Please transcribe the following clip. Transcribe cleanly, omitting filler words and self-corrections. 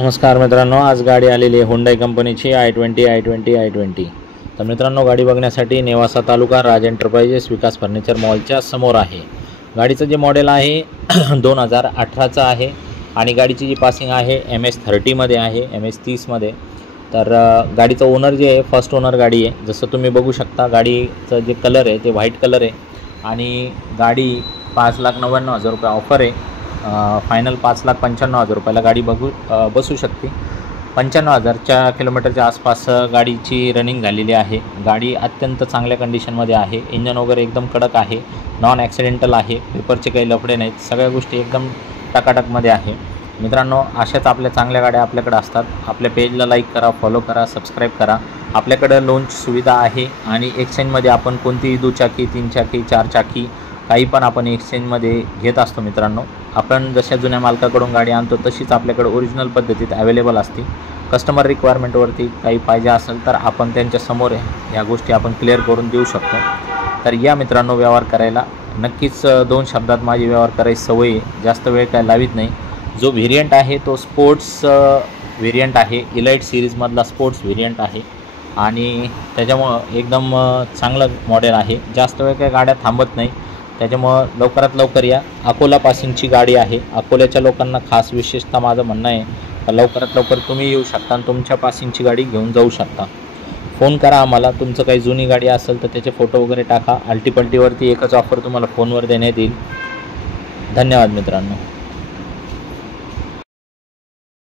नमस्कार मित्रांनो, आज गाडी आलेली आहे हुंडाई कंपनीची i20. तर मित्रांनो, गाडी बघण्यासाठी नेवासा तालुका राज एंटरप्राइजेस विकास फर्निचर मॉलच्या समोर आहे। गाडीचं जे मॉडेल आहे 2018चं आहे आणि गाडीची जी पासिंग आहे MS30 मध्ये आहे, MS30 मध्ये। तर गाडीचं ओनर जे आहे फर्स्ट ओनर गाडी आहे। जसं तुम्ही बघू शकता गाडीचं जे कलर आहे ते व्हाईट कलर आहे आणि गाडी 5,99,000 रुपये ऑफर आहे। फायनल 5,95,000 रुपयाला गाडी बसू शकते। 95,000 किलोमीटरच्या आसपास गाडीची रनिंग झालेली आहे। गाडी अत्यंत चांगल्या कंडिशनमध्ये आहे। इंजन वगैरे एकदम कडक आहे, नॉन ॲक्सिडेंटल आहे, पेपरचे काही लफडे नाहीत, सगळ्या गोष्टी एकदम टकाटकमध्ये आहे। मित्रांनो, अशाच आपल्या चांगल्या गाड्या आपल्याकडे असतात। आपल्या पेजला लाईक करा, फॉलो करा, सबस्क्राईब करा। आपल्याकडे लोनची सुविधा आहे आणि एक्सचेंजमध्ये आपण कोणतीही दुचाकी, 3 चाकी, 4 चाकी काही पण आपण एक्सचेंजमध्ये घेत असतो। मित्रांनो, आपण जशा जुन्या मालकाकडून गाडी आणतो तशीच आपल्याकडे ओरिजिनल पद्धतीत अवेलेबल असते। कस्टमर रिक्वायरमेंटवरती काही पाहिजे असेल तर आपण त्यांच्या समोर ह्या गोष्टी आपण क्लिअर करून देऊ शकतो। तर या मित्रांनो, व्यवहार करायला नक्कीच 2 शब्दात माझी व्यवहार करायची सवय आहे, जास्त वेळ काय लावित नाही। जो व्हेरियंट आहे तो स्पोर्ट्स व्हेरियंट आहे, इलाइट सिरीजमधला स्पोर्ट्स व्हेरियंट आहे आणि त्याच्यामुळं एकदम चांगलं मॉडेल आहे। जास्त वेळ काय गाड्या थांबत नाही, त्याच्यामुळं लवकरात लवकर या। अकोला पासिंगची गाडी आहे। अकोल्याच्या लोकांना खास विशेषतः माझं म्हणणं आहे तर लवकरात लवकर तुम्ही येऊ शकता आणि तुमच्या पासिंगची गाडी घेऊन जाऊ शकता। फोन करा आम्हाला, तुमचं काही जुनी गाडी असेल तर त्याचे फोटो वगैरे टाका। अल्टीपल्टीवरती एकच ऑफर तुम्हाला फोनवर देण्यात येईल। धन्यवाद मित्रांनो।